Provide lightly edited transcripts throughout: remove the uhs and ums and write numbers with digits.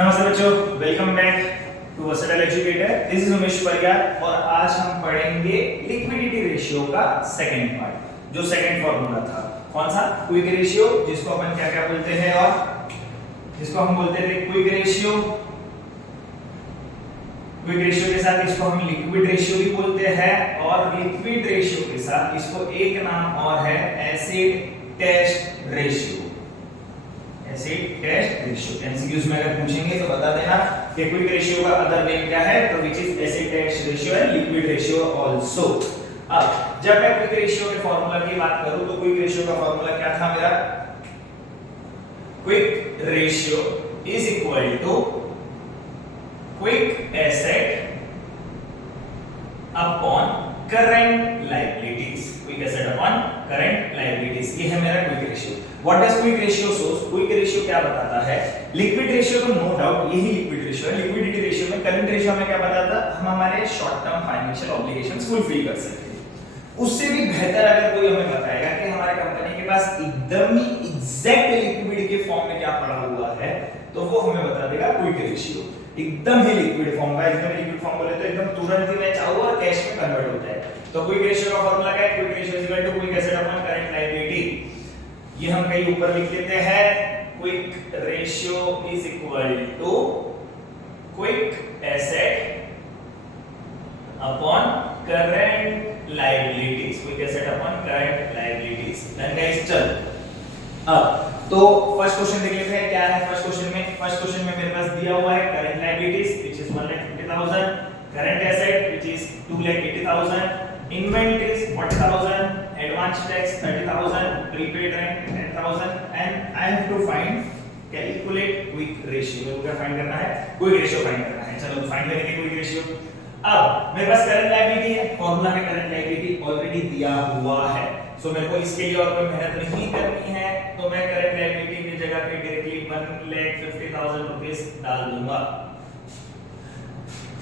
नमस्ते बच्चों, welcome back to versatile educator. This is Umesh Pariyar और आज हम पढ़ेंगे लिक्विडिटी रेशियो का सेकंड पार्ट। जो सेकंड फॉर्मूला था कौन सा? क्विक रेशियो, जिसको अपन क्या क्या बोलते हैं और जिसको हम बोलते थे क्विक रेशियो। क्विक रेशियो के साथ इसको हम लिक्विड रेशियो भी बोलते हैं और लिक्विड रेशियो के साथ इसको एक नाम और है acid test ratio. Acid test ratio MCQs में अगर पूछेंगे तो बता देना कि क्विक रेशियो का अदर नेम क्या है, तो which is acid test ratio and liquid ratio also. अब जब मैं क्विक रेशियो के फार्मूला की बात करूं तो क्विक रेशियो का फार्मूला क्या था मेरा? Quick ratio is equal to quick asset upon current liabilities. Quick asset upon current liabilities, ये है मेरा quick ratio. What does quick ratio shows? Quick ratio क्या बताता है? लिक्विड रेशियो तो नो डाउट यही लिक्विड रेशियो है। लिक्विडिटी रेशियो में करंट रेशियो में क्या बताता? हम हमारे short term financial obligations fulfil कर सकते हैं। उससे भी बेहतर अगर कोई हमें बताएगा कि हमारे कंपनी के पास एकदम ही एग्जैक्ट लिक्विड के फॉर्म में क्या पड़ा हुआ है, तो वो हमें बता देगा क्विक रेशियो। एकदम ही लिक्विड फॉर्म का, एकदम लिक्विड फॉर्म बोले तो एकदम तुरंत ही मैं चाहूँ और कैश में कन्वर्ट हो जाए। तो क्विक रेशियो का फार्मूला क्या है? Quick ratio is equal to quick asset upon current liability. ये हम कहीं ऊपर लिख लेते हैं, quick ratio is equal to quick asset upon current liabilities. Quick asset upon current liabilities. Done guys, चल अब तो फर्स्ट क्वेश्चन देख लेते हैं क्या है फर्स्ट क्वेश्चन में। फर्स्ट क्वेश्चन में मेरे पास दिया हुआ है current liabilities which is 1,50,000, current asset which is 2,80,000, inventories 40,000, advance tax 30,000, prepaid rent 10,000 and I have to find calculate quick ratio। मेरे को क्या फाइंड करना है? क्विक रेशियो फाइंड करना है। चलो फाइंड करेंगे क्विक रेशियो। अब मेरे पास करंट लायबिलिटी है, फार्मूला में करंट लायबिलिटी ऑलरेडी दिया हुआ है, सो मेरे को इसके लिए और कोई मेहनत नहीं करनी है। तो मैं करंट लायबिलिटी की जगह पे डायरेक्टली 1,50,000 रुपीस डाल दूंगा।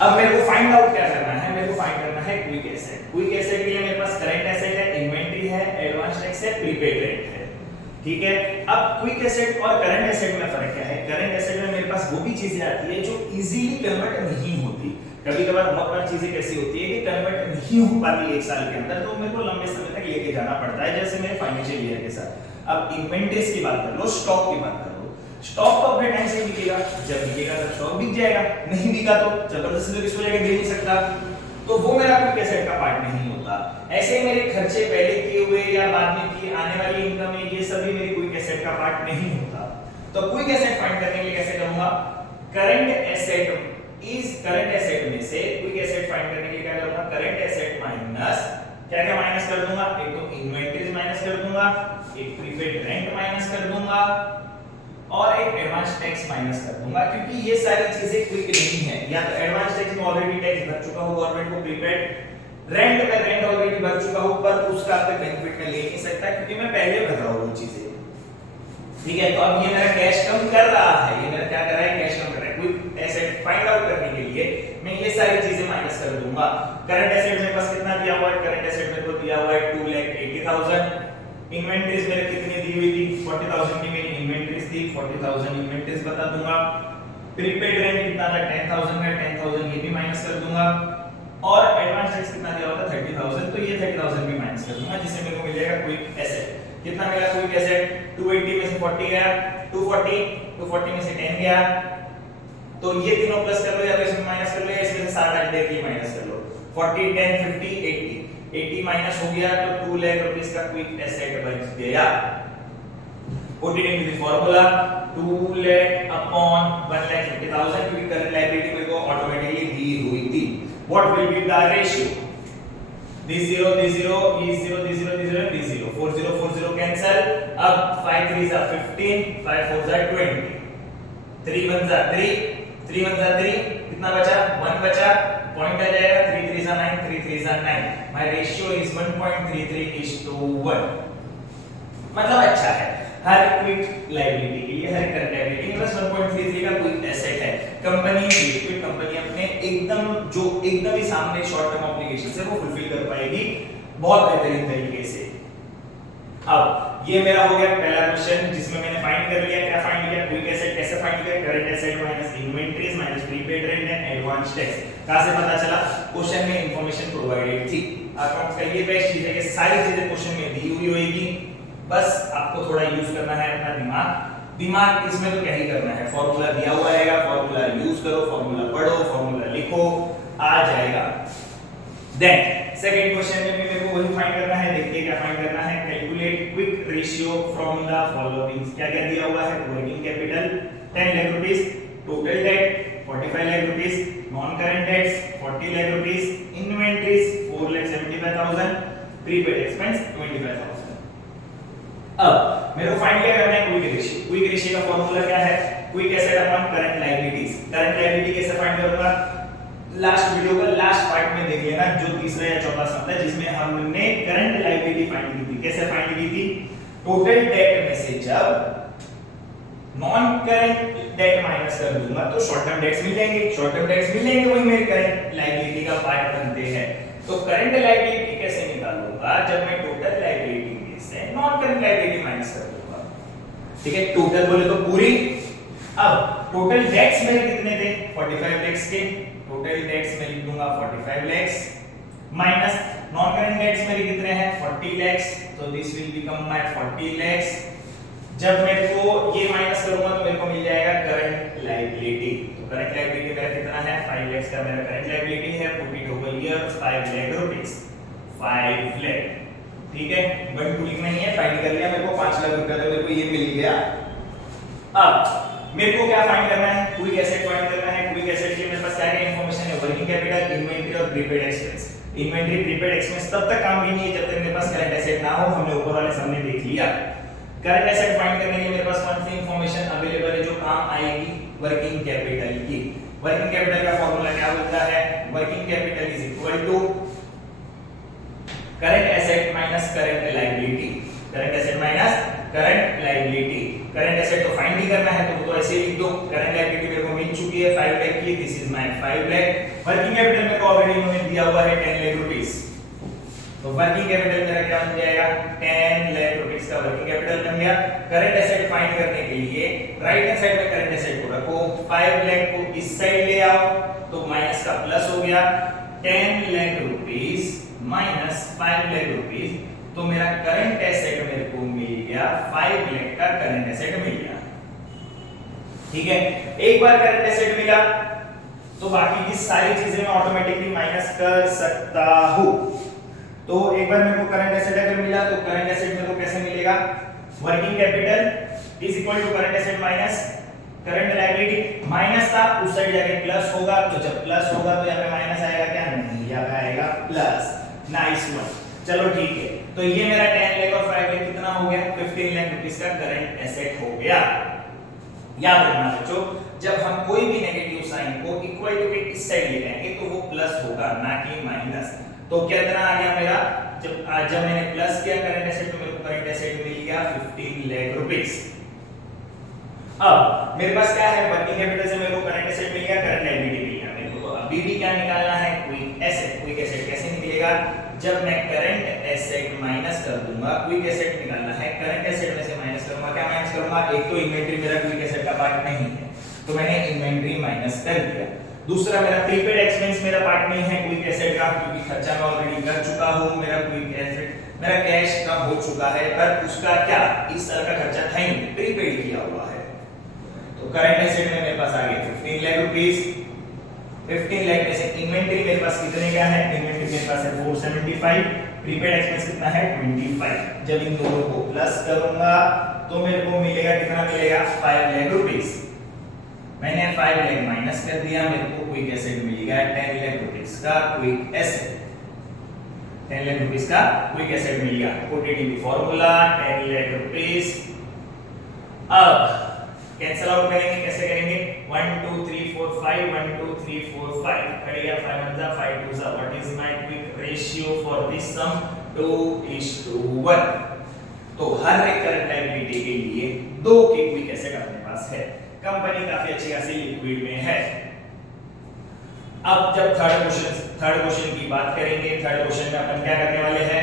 अब मेरे को फाइंड आउट क्या करना है? मेरे को फाइंड करना है क्विक एसेट। क्विक एसेट के लिए मेरे पास करंट एसेट है, इन्वेंटरी है, एडवांस टैक्स है, प्रीपेड रेंट है। ठीक है, अब क्विक एसेट और करंट एसेट में फर्क क्या है? करंट एसेट में मेरे पास वो भी चीजें आती है जो इजीली कन्वर्ट नहीं होती। कभी-कभार बहुत बार चीजें कैसी होती है कि कन्वर्ट नहीं हो पाती एक साल के अंदर, तो मेरे को लंबे समय तक लेके जाना पड़ता है, जैसे मेरे फाइनेंशियल ईयर के साथ। अब इन्वेंटरीज की बात कर लो, स्टॉक की बात कर लो। स्टॉक तो अपने टाइम से बिकेगा, जब बिकेगा तब स्टॉक बिक जाएगा, नहीं बिका तो जबरदस्ती तो किसको लेके दे नहीं सकता, तो वो मेरा क्विक एसेट का पार्ट नहीं होता। ऐसे मेरे खर्चे पहले किए हुए या बाद में किए आने वाली इनकम है, ये सभी मेरे क्विक एसेट का पार्ट नहीं होता। तो क्विक एसेट फाइंड करने के लिए कैसे करूंगा? करंट एसेट में से क्विक एसेट फाइंड करने के लिए क्या करूंगा? करंट एसेट माइनस क्या क्या माइनस कर दूंगा? एक तो इन्वेंटरीज माइनस कर दूंगा, एक प्रीपेड रेंट माइनस कर दूंगा और एक एडवांस टैक्स माइनस कर दूंगा, क्योंकि ये सारी चीजें क्विक नहीं है। या तो एडवांस टैक्स में ऑलरेडी टैक्स भर चुका हूं गवर्नमेंट को, प्रीपेड रेंट में रेंट ऑलरेडी भर चुका हूं, पर उसका अब तक बेनिफिट मैं ले नहीं सकता क्योंकि मैं पहले भर रहा हूं वो चीजें। ठीक है, तो अब ये मेरा कैश कम कर रहा है, ये मेरा क्या कर रहा है? कैश कम कर रहा है। क्विक एसेट फाइंड आउट करने के लिए मैं ये सारी चीजें माइनस कर दूंगा। करंट एसेट मेरे पास कितना दिया हुआ है? करंट एसेट मेरे को दिया हुआ है 2,80,000। इन्वेंटरीज मेरे कितनी दी हुई थी? 40,000 की मेरी इन्वेंटरीज थी, 40,000 इन्वेंटरीज बता दूंगा। प्रीपेड रेंट कितना था? 10,000 का, 10,000 ये भी माइनस कर दूंगा और एडवांस टैक्स कितना दिया हुआ था? 30,000, तो ये 30,000 भी माइनस कर दूंगा, जिससे मेरे को मिल जाएगा क्विक एसेट। कितना मिला क्विक एसेट? 280 में से 40 गया, 240 में से 10 गया, तो ये तीनों प्लस कर लो या तो इसमें माइनस कर लो या इसमें से 60 काट दे के माइनस कर लो। 40 10 50 80 माइनस हो गया तो 2 लाख रुपीस का क्विक एसेट बच गया। Put it into the formula 2 lakh upon 1,50,000, क्योंकि करंट लायबिलिटी मेरे को ऑटोमेटिकली दी हुई थी। What will be the ratio? D0 D0 E0 D0 D0 D0 40 cancel। अब 5 3 are 15, 5 4 are 20, 3 1 are 3 1 are 3, कितना बचा? 1 बचा, पॉइंट आ जाएगा, 3 3 are 9, 3 3 are 9। My ratio is 1.33:1। मतलब अच्छा है हर क्विक लायबिलिटी के लिए, हर करंट लायबिलिटी के पास 1.33 का क्विक एसेट है। कंपनी लिक्विड कंपनी अपने एकदम ही सामने शॉर्ट टर्म ऑब्लिगेशन से वो फुलफिल कर पाएगी बहुत बेहतरीन तरीके से। अब ये मेरा हो गया पहला क्वेश्चन जिसमें मैंने फाइंड कर लिया। क्या फाइंड किया? क्विक एसेट कैसे फाइंड किया? Current asset minus inventories minus prepaid rent and advance tax. कहां से पता चला? क्वेश्चन में इंफॉर्मेशन प्रोवाइडेड थी। अकाउंट्स का ये बेस्ट चीज है कि सारी चीजें क्वेश्चन में दी हुई होगी, बस आपको थोड़ा यूज करना है अपना दिमाग इसमें तो क्या ही करना है, फॉर्मूला दिया हुआ रहेगा, फॉर्मूला यूज करो, फॉर्मूला पढ़ो, फॉर्मूला लिखो, आ जाएगा। देन सेकंड क्वेश्चन में भी मेरे को वही फाइंड करना है। देखिए क्या फाइंड करना है? Calculate quick ratio from the following. क्या क्या दिया हुआ है? Working capital 10 lakh rupees, total debt 45 lakh rupees, non current debts 40 lakh rupees, inventories 4,75,000, prepaid expense 25,000। अब मेरे को फाइंड क्या करना है? Quick ratio. क्विक रेशियो का फॉर्मूला क्या है? Quick asset upon current liabilities. Current liability कैसे फाइंड करूंगा? लास्ट वीडियो का लास्ट पार्ट में देख लेना, जो तीसरा या चौथा सम था जिसमें हमने करंट लायबिलिटी फाइंड की थी। कैसे फाइंड की थी? टोटल डेट में से जब नॉन करंट डेट माइनस कर दूंगा तो शॉर्ट टर्म डेट्स मिल जाएंगे, शॉर्ट टर्म डेट्स मिल जाएंगे, वही मेरे करंट लायबिलिटी का पार्ट बनते हैं। तो करंट लायबिलिटी कैसे निकालूंगा? जब मैं टोटल लायबिलिटी में से नॉन करंट लायबिलिटी माइनस कर दूंगा। ठीक है, टोटल बोले तो पूरी। अब टोटल डेट्स मेरे कितने थे? 45 लाख के। टोटल डेट्स में लिख दूंगा 45 lakhs minus non current debts मेरे कितने हैं? 40 lakhs, तो this will become my 40 lakhs। जब मेरे को ये माइनस करूंगा तो मेरे को मिल जाएगा करंट लायबिलिटी। तो करंट लायबिलिटी मेरा कितना है? 5 lakhs का मेरा करंट लायबिलिटी है। Put it over here 5 lakh rupees, 5 lakh। ठीक है, 1 2 लिखना ही है, फाइंड कर लिया। मेरे को 5 लाख रुपए तो मेरे को ये मिल गया। अब मेरे को क्या फाइंड करना है? क्विक एसेट फाइंड करना है। क्विक एसेट के मेरे पास क्या क्या इंफॉर्मेशन है? वर्किंग कैपिटल, इन्वेंटरी और prepaid expense. Inventory prepaid expense तब तक काम भी नहीं है जब तक मेरे पास करंट एसेट ना हो। हमने ऊपर वाले सामने देख लिया। करंट एसेट फाइंड करने के लिए मेरे पास कौन सी इंफॉर्मेशन अवेलेबल है जो काम आएगी? वर्किंग कैपिटल की। वर्किंग कैपिटल का फार्मूला क्या होता है? Working capital is equal to current asset minus current liability. Current asset minus current liability. Current asset तो फाइंड ही करना है तो वो तो ऐसे ही लिख दो। करंट लायबिलिटी मेरे को मिल चुकी है 5 लाख की, this is my 5 lakh. Working capital मेरे को ऑलरेडी इन्होंने दिया हुआ है 10 लाख रुपीस, तो वर्किंग कैपिटल मेरा क्या बन जाएगा? 10 लाख रुपीस का वर्किंग कैपिटल बन गया। करंट एसेट फाइंड करने के लिए राइट हैंड साइड में करंट एसेट को रखो, 5 लाख को इस साइड ले आओ तो माइनस का प्लस हो गया। 10 lakh rupees minus 5 lakh rupees, तो मेरा करंट एसेट मेरे को मिल गया 5 लाख का करंट एसेट मिल गया। ठीक है, एक बार करंट एसेट मिला तो बाकी की सारी चीजें मैं ऑटोमेटिकली माइनस कर सकता हूं। तो एक बार मेरे को करंट एसेट अगर मिला तो करंट एसेट मेरे को कैसे मिलेगा? Working capital is equal to current asset minus current liability. Minus था उस साइड जाके प्लस होगा, तो जब प्लस होगा तो यहाँ पे माइनस आएगा क्या? नहीं, यहाँ पे आएगा प्लस। Nice one. चलो ठीक है, तो ये मेरा 10 लाख और 5 लाख कितना हो गया? 15 लाख रुपीस का करंट एसेट हो गया। याद रखना बच्चों, जब हम कोई भी नेगेटिव साइन को इक्वल टू के इस साइड ले जाएंगे तो वो प्लस होगा ना कि माइनस। तो कितना आ गया मेरा? जब मैंने प्लस किया करंट एसेट तो मेरे को करंट एसेट मिल गया 15 लाख रुपीस। अब मेरे पास क्या है? वर्किंग कैपिटल से मेरे को करंट एसेट मिल गया, करंट लायबिलिटी मिल गया। मेरे को तो अभी भी क्या निकालना है? Quick asset. क्विक एसेट कैसे निकलेगा? जब मैं करंट एसेट माइनस कर दूंगा, क्विक एसेट निकालना है, करंट एसेट में से माइनस करूंगा। क्या माइनस करूंगा? एक तो इन्वेंटरी मेरा क्विक एसेट का पार्ट नहीं है तो मैंने इन्वेंटरी माइनस कर दिया। दूसरा मेरा प्रीपेड एक्सपेंस मेरा पार्ट नहीं है क्विक एसेट का, क्योंकि खर्चा मैं ऑलरेडी कर चुका हूं। मेरा क्विक एसेट मेरा कैश कम हो चुका है, पर उसका क्या इस साल का खर्चा था ही नहीं, प्रीपेड किया हुआ है। तो करंट एसेट में मेरे पास आ गए 15 लाख रुपीस। 15 लाख में से इन्वेंटरी मेरे पास कितने का है? इन्वेंटरी मेरे पास है 475, प्रीपेड एक्सपेंस कितना है? 25। जब इन दोनों को प्लस करूंगा तो मेरे को मिलेगा कितना? मिलेगा 5 लाख रुपीस। मैंने 5 लाख माइनस कर दिया, मेरे को क्विक एसेट मिल गया 10 लाख रुपीस का क्विक एसेट। 10 लाख रुपीस का क्विक एसेट मिल गया। Put it in the formula 10 lakh rupees. अब कैंसिल आउट करेंगे, कैसे करेंगे? 1 2 3 4 5 1 2 3 4 5 कट गया, 5 1 जा 5 2 जा। What is my quick ratio for this sum? 2:1। तो हर एक करंट लायबिलिटी के लिए 2 के क्विक एसेट अपने पास है। कंपनी काफी अच्छी खासी लिक्विड में है। अब जब थर्ड क्वेश्चन की बात करेंगे, थर्ड क्वेश्चन में अपन क्या करने वाले हैं?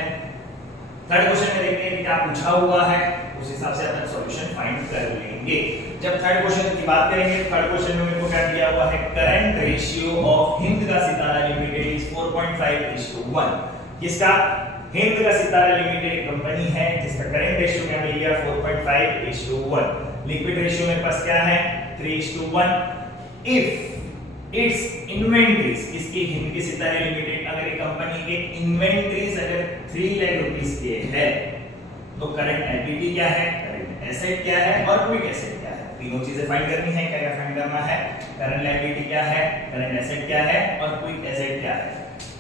थर्ड क्वेश्चन में देखते हैं कि क्या पूछा हुआ है, उस हिसाब से अपन सॉल्यूशन फाइंड कर लेंगे। जब थर्ड क्वेश्चन की बात करेंगे, थर्ड क्वेश्चन में मेरे को क्या दिया हुआ है, करंट रेशियो ऑफ हिंद का सितारा लिमिटेड इज 4.5:1। किसका? हिंद का सितारा लिमिटेड एक कंपनी है जिसका करंट रेशियो क्या मिल गया 4.5:1। लिक्विड रेशियो मेरे पास क्या है 3:1। इफ इट्स इन्वेंटरीज, इसकी हिंद के सितारे लिमिटेड अगर एक कंपनी के इन्वेंटरीज अगर 3 लाख रुपीस के है तो करंट लायबिलिटी क्या है, करंट एसेट क्या है और क्विक एसेट क्या है, तीनों चीजें फाइंड करनी है। क्या क्या फाइंड करना है, करंट लायबिलिटी क्या है, करंट एसेट क्या है और क्विक एसेट क्या है।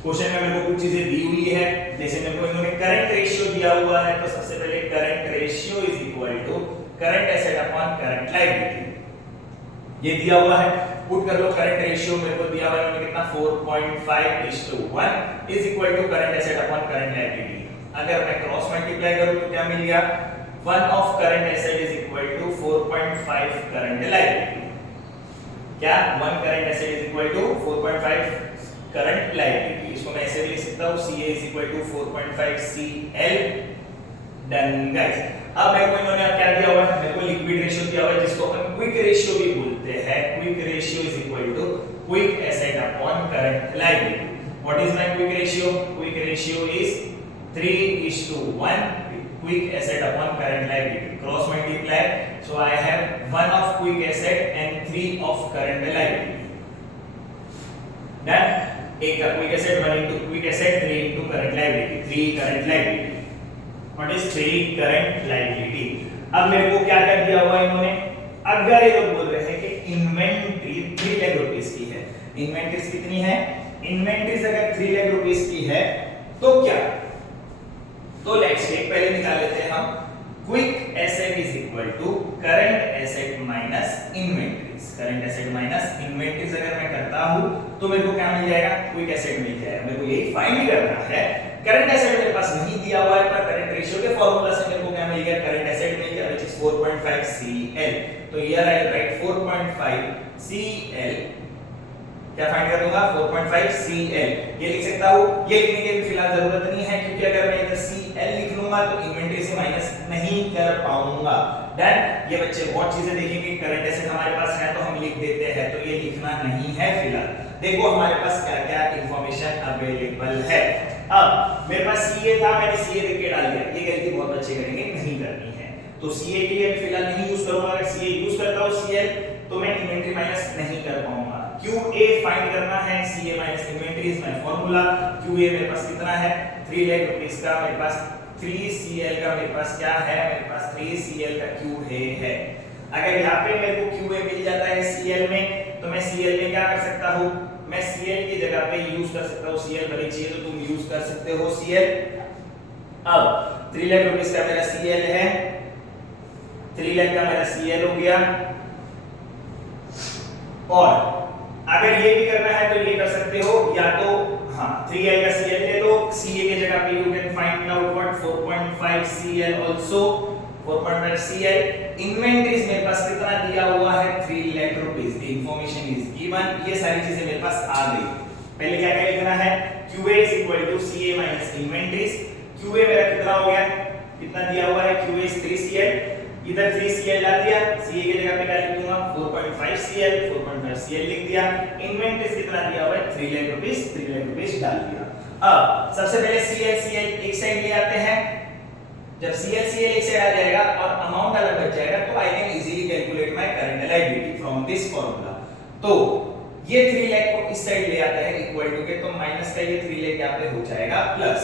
क्वेश्चन में मेरे को कुछ चीजें दी हुई है, जैसे मेरे को इन्होंने करंट रेशियो दिया हुआ है, तो सबसे पहले current ratio is equal to current asset upon current liability, ये दिया हुआ है। पुट कर लो करंट रेशियो मेरे को दिया हुआ है कितना 4.5:1 is equal to current asset upon current liability. अगर मैं क्रॉस मल्टीप्लाई करूं तो क्या मिल गया, 1 of current asset is equal to 4.5 current liability. क्या 1 current asset is equal to 4.5 current liability. इसको मैं ऐसे भी लिख सकता हूं CA is equal to 4.5 CL। Done guys. अब मेरे को इन्होंने क्या दिया हुआ है, मेरे को लिक्विड रेशियो दिया हुआ है जिसको अपन क्विक रेशियो भी बोलते हैं। Quick ratio is equal to quick asset upon current liability. What is my quick ratio, quick ratio is 3:1 quick asset upon current liability, cross multiply, so I have 1 of quick asset and 3 of current liability. Done. एक का quick asset 1 into quick asset 3 into current liability, 3 current liability. What is 3 current liability? अब मेरे को क्या क्या दिया हुआ इन्होंने, अगर ये लोग बोल रहे हैं कि इन्वेंट्री 3 लाख रुपीस की है, इन्वेंट्रीज कितनी है, इन्वेंट्रीज अगर 3 लाख रुपीस की है तो क्या, तो लेट्स टेक पहले निकाल लेते हैं हम, quick asset is equal to current asset minus inventories. Current asset minus inventories अगर मैं करता हूं तो मेरे को क्या मिल जाएगा, क्विक एसेट मिल जाएगा। मेरे को यही फाइंड करना है। करंट एसेट मेरे पास नहीं दिया हुआ है, पर करंट रेशियो के फार्मूला से मेरे को क्या मिल गया, करंट एसेट मिल गया, व्हिच इज 4.5 CL। तो हियर आई राइट 4.5 CL, क्या फाइंड कर दूंगा 4.5 CL। ये लिख सकता हूं, ये लिखने की फिलहाल जरूरत नहीं है क्योंकि अगर मैं इधर CL लिख लूंगा तो इन्वेंटरी से माइनस नहीं कर पाऊंगा। डन। ये बच्चे बहुत चीजें देखेंगे, करंट एसेट हमारे पास है तो हम लिख देते हैं, तो ये लिखना नहीं है फिलहाल। देखो हमारे पास क्या क्या इंफॉर्मेशन अवेलेबल है। अब मेरे पास CA था, मैंने CA लिख के डाल दिया, ये गलती बहुत बच्चे करेंगे, नहीं करनी है। तो CA के लिए फिलहाल नहीं यूज करूंगा। अगर CA यूज करता हूं CL तो मैं इन्वेंटरी माइनस नहीं कर पाऊंगा। QA फाइंड करना है, CA minus inventory is my formula. QA मेरे पास कितना है 3 लाख रुपीस का, मेरे पास 3 CL का मेरे पास क्या है, मेरे पास 3 CL का QA है। अगर यहाँ पे मेरे को QA मिल जाता है CL में तो मैं CL में क्या कर सकता हूँ, मैं CL की जगह पे यूज कर सकता हूँ, CL भले चाहिए तो तुम यूज कर सकते हो CL। अब 3 लाख रुपीस का मेरा CL है, 3 लाख का मेरा CL हो गया। और अगर ये भी करना है तो ये कर सकते हो, या तो हाँ 3L का CL ले लो, CA की जगह पे you can find out what 4.5 CL also, 4.5 CL। Inventories मेरे पास कितना दिया हुआ है 3 lakh rupees, the information is given. ये सारी चीजें मेरे पास आ गई। पहले क्या क्या लिखना है, QA is equal to CA minus inventories. QA मेरा कितना हो गया, कितना दिया हुआ है, QA इज 3 CL, इधर 3 CL डाल दिया, CA की जगह पे क्या लिख दूंगा 4.5 CL, 4.5 CL लिख दिया। इन्वेंटरीज कितना दिया हुआ है 3 लाख रुपीस, 3 लाख रुपीस डाल दिया। अब सबसे पहले CL एक साइड ले आते हैं। जब CL एक साइड आ जाएगा और अमाउंट अलग बच जाएगा तो I can easily calculate my current liability from this formula. तो ये 3 लाख को इस साइड ले आता है इक्वल टू के, तो माइनस का ये 3 लाख यहां पे हो जाएगा प्लस।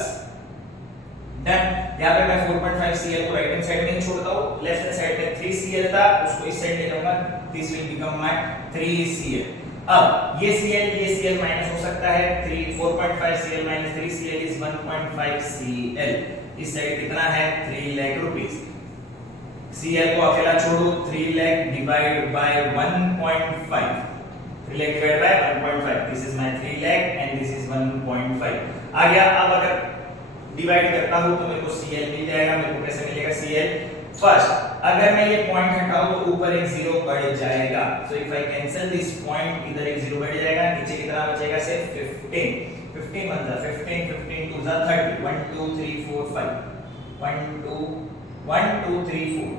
डन। यहाँ पे मैं 4.5 CL को राइट हैंड साइड में ही छोड़ता हूँ, लेफ्ट हैंड साइड में 3 CL था, उसको इस साइड ले जाऊंगा, this will become my 3 CL। अब ये CL माइनस हो सकता है, 4.5 CL minus 3 CL is 1.5 CL। इस साइड कितना है 3 लाख रुपीस। CL को अकेला छोड़ो, 3 lakh divide by 1.5, 3 lakh divide by 1.5, this is my 3 lakh and this is 1.5 आ गया। अब अगर डिवाइड करता हूं तो मेरे को CL मिल जाएगा। मेरे को कैसे मिलेगा CL, फर्स्ट अगर मैं ये पॉइंट हटाऊं तो ऊपर एक 0 बढ़ जाएगा, so if I cancel this point, इधर एक 0 बढ़ जाएगा, नीचे कितना बचेगा सिर्फ 15 1 15 2 30 1 2 3 4 5 1 2 3 4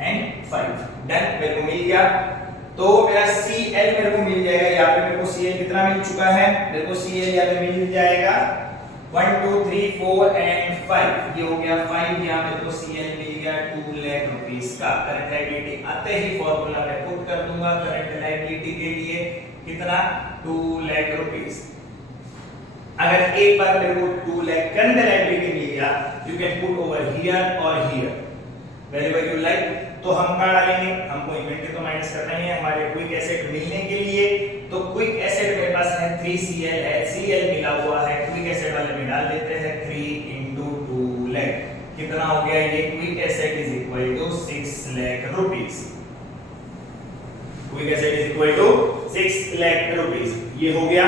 एंड 5 डन, मेरे को मिल गया। तो मेरा Cl मेरे को मिल जाएगा, यहाँ पे मेरे को Cl कितना मिल चुका है, मेरे को Cl यहाँ पे मिल जाएगा 1 2 3 4 एंड 5, ये हो गया 5, यहाँ मेरे को Cl मिल गया 2 लाख रुपीस का। करंट लायबिलिटी आते ही फॉर्मूला में पुट कर दूंगा, करंट लायबिलिटी के लिए कितना 2 लाख रुपीस। अगर एक बार मेरे को 2 लाख करंट लायबिलिटी मिल गया, you can put over here और हियर wherever you like। तो हम क्या डालेंगे, हमको इन्वेंटरी तो माइनस करना ही है हमारे क्विक एसेट मिलने के लिए। तो क्विक एसेट मेरे पास है 3Cl है, Cl मिला हुआ है, क्विक एसेट वाले में डाल देते हैं 3 into 2 लाख, कितना हो गया ये quick asset is equal to 6 lakh rupees. Quick asset is equal to 6 lakh rupees, ये हो गया।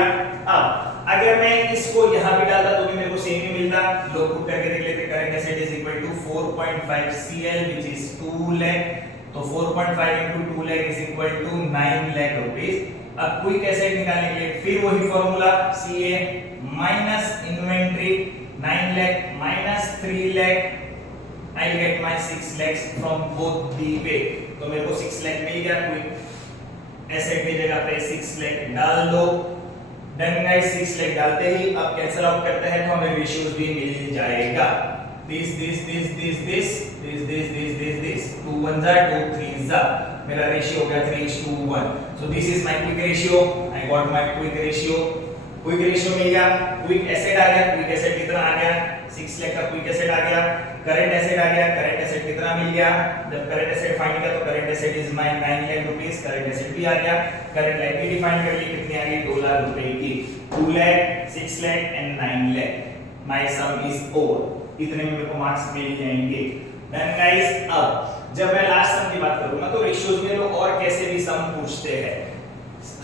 अब अगर मैं इसको यहां पे डालता तो भी मेरे को सेम ही मिलता। लोग पुट करके देख लेते, current asset is equal to 4.5 Cl which is 2 lakh, तो 4.5 into 2 lakh is equal to 9 lakh rupees. अब क्विक एसेट निकालने के लिए फिर वही formula, Ca minus inventory 9 lakh minus 3 lakh, I get my 6 lakhs from both the way। तो मेरे को 6 लाख मिल गया, क्विक एसेट की जगह पे 6 लाख डाल दो। डन गाइस, 6 लाख डालते ही अब कैंसिल आउट करते हैं तो हमें रेशियोज भी मिल जाएगा। दिस 2 1 जा 2 3 जा, मेरा रेशियो हो गया 3:1। So this is my quick ratio, I got my quick ratio. Quick ratio मिल गया, क्विक एसेट आ गया, क्विक एसेट कितना आ गया 6 लाख का क्विक एसेट आ गया। करंट एसेट आ गया, करंट एसेट कितना मिल गया, जब करंट एसेट फाइंड किया तो current asset is my 9 lakh rupees, current asset भी आ गया। करंट लायबिलिटी फाइंड कर ली, कितनी आ गई 2 लाख रुपए की, 2 lakh 6 lakh and 9 lakh. My some is over, इतने में मेरे को मार्क्स मिल जाएंगे। डन गाइस, अब जब मैं लास्ट सम की बात करूंगा तो रेशियोज में लोग और कैसे भी सम पूछते हैं।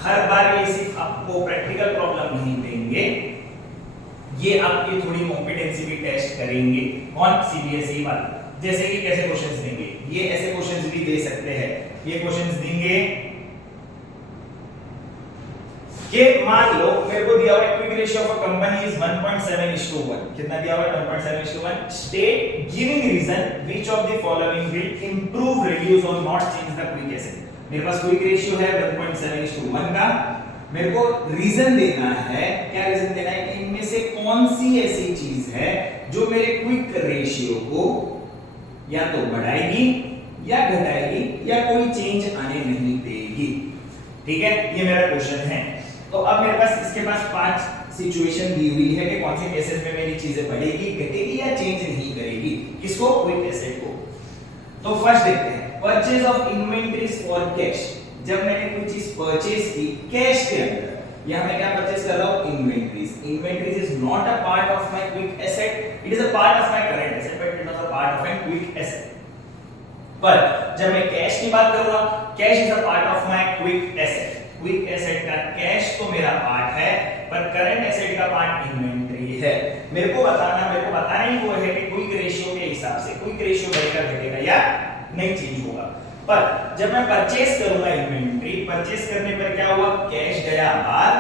हर बार ये सिर्फ आपको प्रैक्टिकल प्रॉब्लम नहीं देंगे, ये आपकी थोड़ी कॉम्पिटेंसी भी टेस्ट करेंगे। कौन, सीबीएसई वाले। जैसे कि कैसे क्वेश्चंस देंगे, ये ऐसे क्वेश्चंस भी दे सकते हैं। ये क्वेश्चंस देंगे कि मान लो मेरे को दिया हुआ है quick ratio of a company is 1.7:1, कितना दिया हुआ है 1.7:1। State giving reason which of the following will improve, reduce और not change the quick asset. मेरे पास क्विक रेशियो है 1.7:1 का, मेरे को रीजन देना है। क्या रीजन देना है कि इनमें से कौन सी ऐसी चीज है जो मेरे क्विक रेशियो को या तो बढ़ाएगी या घटाएगी या कोई चेंज आने नहीं देगी। ठीक है, ये मेरा क्वेश्चन है। तो अब मेरे पास इसके पास 5 सिचुएशन दी हुई है कि कौन से केसेस में मेरी चीजें बढ़ेगी, घटेगी या चेंज नहीं करेगी, किसको, क्विक एसेट को। तो फर्स्ट देखते हैं, purchase of inventories for cash. जब मैंने कोई चीज परचेज की कैश के अंदर, यहां मैं क्या परचेज कर रहा हूं, inventories. Inventories is not a part of my quick asset, it is a part of my current asset but it is not a part of my quick asset. पर जब मैं कैश की बात करूंगा, cash is a part of my quick asset. Quick asset का cash तो मेरा part है, पर करंट एसेट का पार्ट इन्वेंटरी है। मेरे को बताना ही वो है कि क्विक रेशियो के हिसाब से क्विक रेशियो बढ़ेगा घटेगा या नहीं चेंज होगा। पर जब मैं परचेस करूंगा इन्वेंटरी, परचेस करने पर क्या हुआ, कैश गया बाहर,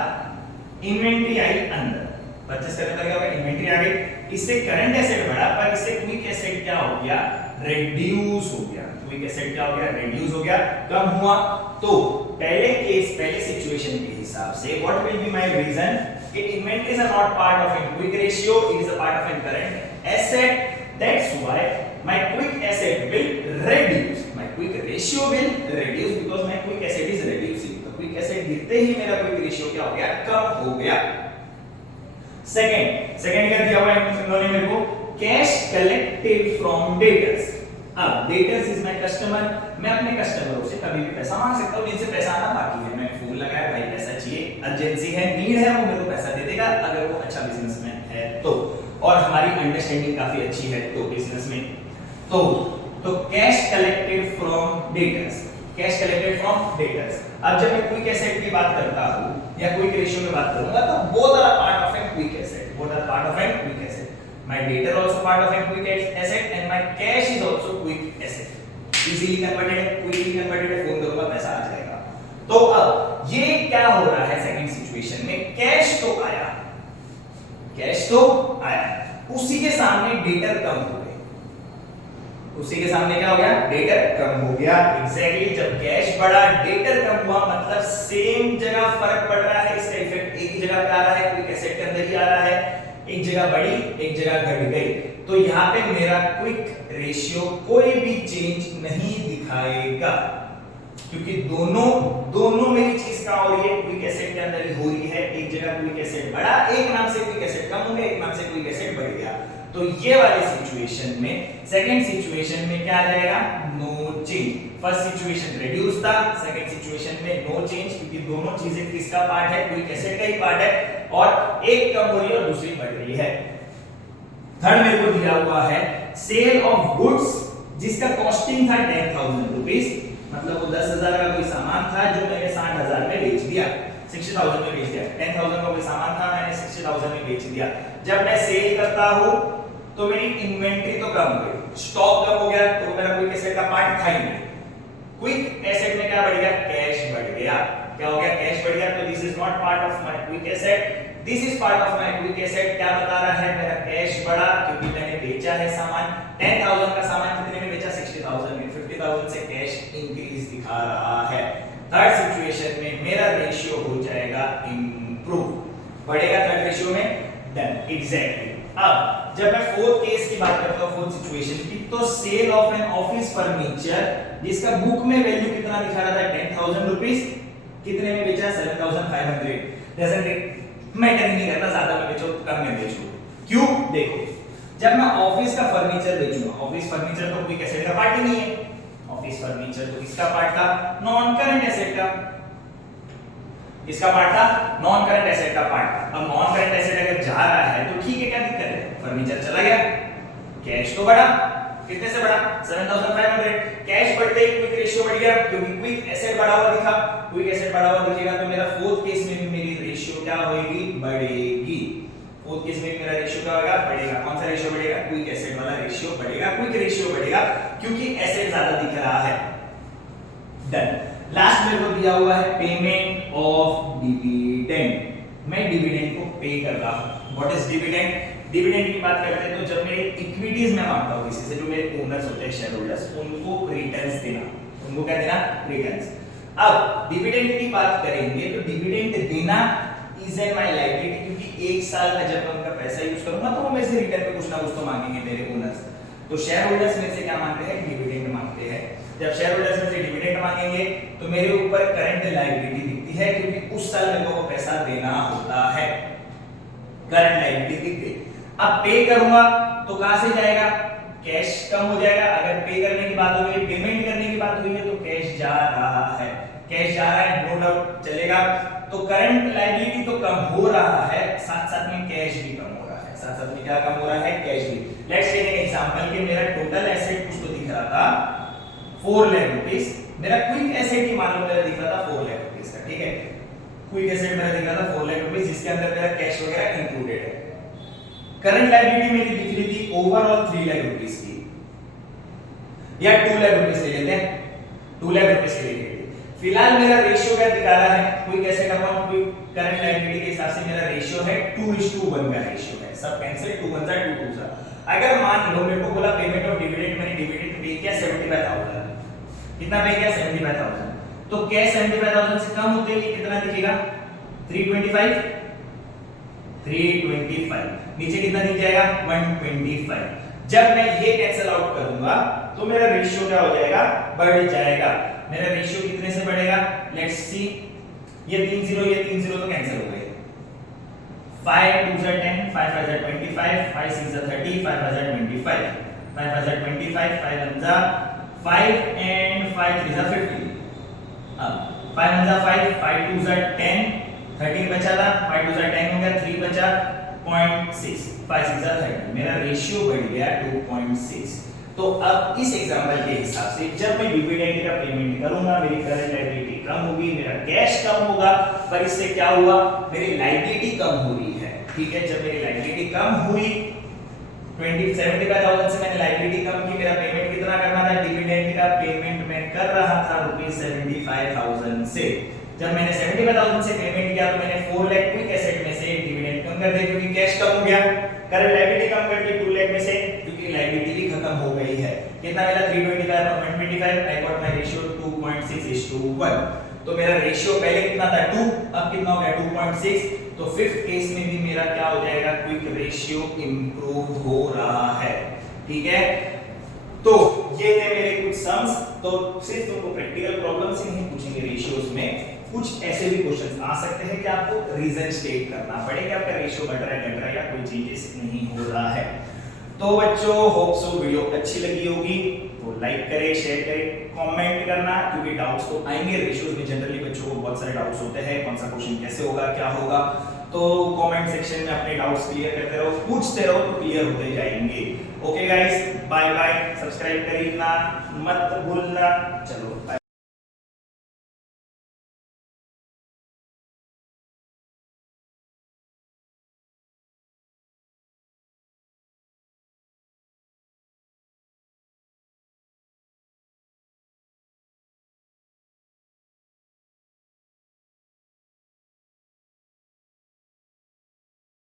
इन्वेंटरी आई अंदर। परचेस करने पर क्या हुआ, इन्वेंटरी आ गई, इससे करंट एसेट बढ़ा, पर इससे क्विक एसेट क्या हो गया, रिड्यूस हो गया। क्विक एसेट क्या हो गया, रिड्यूस हो गया, कम हुआ। तो पहले सिचुएशन के हिसाब से what will be my reason, कि inventories are not part of in quick ratio, it is a part of in current asset, that's why my quick asset will reduce, my quick ratio will reduce because my quick asset is reducing। तो quick asset गिरते ही मेरा quick ratio क्या हो गया, कम हो गया। Second क्या दिया हुआ है इन्होंने मेरे को, कैश कलेक्टेड फ्रॉम डेटर्स। अब डेटर्स इज माय कस्टमर, मैं अपने कस्टमरों से कभी भी पैसा मांग सकता हूं जिनसे पैसा आना बाकी है। मैंने फोन लगाया, भाई पैसा चाहिए, अर्जेंसी है, नीड है, वो मेरे को पैसा दे देगा अगर वो अच्छा बिजनेसमैन है तो, और हमारी अंडरस्टैंडिंग काफी अच्छी है तो बिजनेस में। तो cash collected from debtors, cash collected from debtors. अब जब मैं क्विक एसेट की बात करता हूं या क्विक रेशियो में बात करूंगा तो both are part of a quick asset, both are part of a quick asset. My debtor also part of a quick asset and my cash is also quick asset। Easily converted है, quickly converted है, phone करूंगा पैसा आ जाएगा। तो अब ये क्या हो रहा है सेकंड सिचुएशन में, कैश तो आया, उसी के सामने डेटर कम हो गए, उसी के सामने क्या हो गया, डेटर कम हो गया। एग्जैक्टली जब कैश बढ़ा डेटर कम हुआ, मतलब सेम जगह फर्क पड़ रहा है, इसका इफेक्ट एक ही जगह पे आ रहा है, क्विक एसेट के अंदर ही आ रहा है, एक जगह बढ़ी एक जगह घट गई। तो यहाँ पे मेरा क्विक रेशियो कोई भी चेंज नहीं दिखाएगा, क्योंकि दोनों मेरी चीज का हो रही है, क्विक एसेट के अंदर ही हो रही है। एक जगह क्विक एसेट बढ़ा, एक नाम से क्विक एसेट कम हो गया, एक नाम से क्विक एसेट बढ़ गया। तो ये वाली सिचुएशन में, सेकंड सिचुएशन में क्या आ जाएगा, no change. First situation reduce था, सेकंड सिचुएशन में नो चेंज, क्योंकि दोनों चीजें किसका पार्ट है, क्विक एसेट का ही पार्ट है, और एक कम हो रही है और दूसरी बढ़ रही है। थर्ड मेरे को दिया हुआ है सेल ऑफ गुड्स, जिसका कॉस्टिंग था 10,000 रुपीस, मतलब वो 10,000 का कोई सामान था जो मैंने 60,000 में बेच दिया, 60,000 में बेच दिया। 10,000 का कोई सामान था, मैंने 60,000 में बेच दिया। जब मैं सेल करता हूं तो मेरी इन्वेंट्री तो कम हो गई, स्टॉक कम हो गया, तो मेरा क्विक एसेट का पार्ट था ही नहीं। क्विक एसेट में क्या बढ़ गया, कैश बढ़ गया। क्या हो गया, कैश बढ़ गया। तो this is not part of my quick asset, this is part of my quick asset. क्या बता रहा है, मेरा कैश बढ़ा क्योंकि मैंने बेचा है सामान। 10,000 का सामान कितने में बेचा, 60,000 में। 50,000 से कैश इंक्रीज दिखा रहा है। थर्ड सिचुएशन में मेरा रेशियो हो जाएगा इंप्रूव, बढ़ेगा थर्ड रेशियो में, डन, एग्जैक्टली। अब जब मैं फोर्थ केस की बात करता हूं, फोर्थ सिचुएशन की, तो sale of an office furniture, जिसका बुक में वैल्यू कितना दिखा रहा था, 10,000 रुपीस, कितने में बेचा, 7,500। डजंट इट मैटर नहीं करता ज्यादा में बेचो कम में बेचो, क्यों, देखो जब मैं ऑफिस का फर्नीचर बेचूंगा, ऑफिस फर्नीचर तो कोई एसेट का पार्ट ही नहीं है, ऑफिस फर्नीचर तो किसका पार्ट था, नॉन करंट एसेट का। इसका पार्ट था, नॉन करंट एसेट का पार्ट था। अब नॉन करंट एसेट अगर जा रहा है तो ठीक है, क्या दिक्कत है, फर्नीचर चला गया, कैश तो बढ़ा, कितने से बढ़ा, 7,500। कैश बढ़ते ही क्विक रेशियो बढ़ गया, क्योंकि क्विक एसेट बढ़ा हुआ दिखा, क्विक एसेट बढ़ा हुआ दिखेगा तो मेरा फोर्थ केस में भी मेरी रेशियो क्या होगी, बढ़ेगी। फोर्थ केस में मेरा रेशियो क्या होगा, बढ़ेगा। कौन सा रेशियो बढ़ेगा, क्विक एसेट वाला रेशियो बढ़ेगा, क्विक रेशियो बढ़ेगा, क्योंकि एसेट ज्यादा दिख रहा है। डन। लास्ट मेरे को दिया हुआ है पेमेंट ऑफ डिविडेंड। मैं डिविडेंड को पे कर रहा हूं। व्हाट इज डिविडेंड, डिविडेंड की बात करते हैं तो जब मेरे इक्विटीज में मांगता हूं किसी से, जो मेरे ओनर्स होते हैं, शेयर होल्डर्स, उनको रिटर्न्स देना, उनको क्या देना, रिटर्न्स। अब डिविडेंड की बात करेंगे तो डिविडेंड देना इज एन माय लायबिलिटी, क्योंकि एक साल का जब मैं उनका पैसा यूज करूंगा तो वो मेरे से रिटर्न में कुछ ना कुछ तो मांगेंगे मेरे ओनर्स। तो शेयर होल्डर्स मेरे से क्या मांगते हैं, डिविडेंड मांगते हैं। जब शेयर होल्डर्स में से डिविडेंड मांगेंगे तो मेरे ऊपर करंट लायबिलिटी दिखती है, क्योंकि उस साल मेरे को वो पैसा देना होता है, करंट लायबिलिटी दिख गई। अब पे करूंगा तो कहां से जाएगा, कैश कम हो जाएगा। अगर पे करने की बात हो गई, पेमेंट करने की बात हुई है तो कैश जा रहा है, कैश जा रहा है, नो डाउट चलेगा। तो करंट लायबिलिटी तो कम हो रहा है, साथ साथ में कैश भी कम हो रहा है, साथ साथ में क्या कम हो रहा है, कैश भी। लेट्स टेक एन एग्जांपल कि मेरा टोटल एसेट कुछ तो दिख रहा था 4 लाख रुपीस, मेरा क्विक एसेट ही मान लो मेरा दिख रहा था 4 लाख रुपीस का, ठीक है, क्विक एसेट मेरा दिख रहा था 4 लाख रुपीस, जिसके अंदर मेरा कैश वगैरह इंक्लूडेड है। करंट लायबिलिटी मेरी दिख रही थी ओवरऑल 3 लाख रुपीस की, या 2 लाख रुपीस ले लेते हैं, 2 लाख रुपीस के लिए। फिलहाल मेरा रेशियो क्या दिखा रहा है, quick asset upon quick current liability के हिसाब से मेरा रेशियो है 2:1 का रेशियो है, सब कैंसिल, 2 1 2 2 सा। अगर मान लो मेरे को बोला पेमेंट ऑफ डिविडेंड, मैंने डिविडेंड पे किया 75,000, कितना पे किया 75,000, तो कैश 75,000 से कम होते ही कितना दिखेगा 325, 325, नीचे कितना दिख जाएगा 125। जब मैं ये कैंसिल आउट करूंगा तो मेरा रेशियो क्या हो जाएगा, बढ़ जाएगा। मेरा रेशियो कितने से बढ़ेगा, लेट्स सी, ये 3 0 तो कैंसिल हो गए, 5 2 10, 5 5 25, 5 6 30, 5 5 25, 5 5 25, 5 1 5 and 5 3 50। अब 5 1 5, 5 2 10, 13 बचा था, 5 2 10 हो गया, 3 बचा 0.6, 5 6 30, मेरा रेशियो बढ़ गया 2.6। तो अब इस एग्जांपल के हिसाब से जब मैं डिविडेंड का पेमेंट करूंगा, मेरी करंट लायबिलिटी कम होगी, मेरा कैश कम होगा, पर इससे क्या हुआ, मेरी लायबिलिटी कम हो रही है, ठीक है। जब मेरी लायबिलिटी कम हुई 75,000 से मैंने लायबिलिटी कम की, मेरा पेमेंट कितना करना था, डिविडेंड का पेमेंट मैं कर रहा था ₹75,000 से। जब मैंने 75,000 से पेमेंट किया तो मैंने 4 लाख क्विक एसेट में से डिविडेंड कम कर दिया, क्योंकि कैश कम हो गया, करंट लायबिलिटी कम कर कितना मिला 325 और 125, आई गॉट माय रेशियो 2.6:1। तो मेरा रेशियो पहले कितना था 2, अब कितना हो गया 2.6। तो फिफ्थ केस में भी मेरा क्या हो जाएगा, क्विक रेशियो इंप्रूव हो रहा है। ठीक है, तो ये थे मेरे कुछ सम्स। तो सिर्फ तुमको प्रैक्टिकल प्रॉब्लम्स ही नहीं पूछेंगे रेशियोज में, कुछ ऐसे भी क्वेश्चंस आ सकते हैं कि आपको रीजन स्टेट करना पड़े कि आपका रेशियो बढ़ रहा है घट रहा है या कोई चेंजेस नहीं हो रहा है। तो बच्चों होप सो वीडियो अच्छी लगी होगी, तो लाइक करें, शेयर करें, कमेंट करना, क्योंकि डाउट्स तो आएंगे रेशियोज में। जनरली बच्चों को बहुत सारे डाउट्स होते हैं, कौन सा क्वेश्चन कैसे होगा, क्या होगा। तो कमेंट सेक्शन में अपने डाउट्स क्लियर करते रहो, पूछते रहो, तो क्लियर होते जाएंगे। Okay guys, bye bye, subscribe करना मत भूलना। चलो बाय।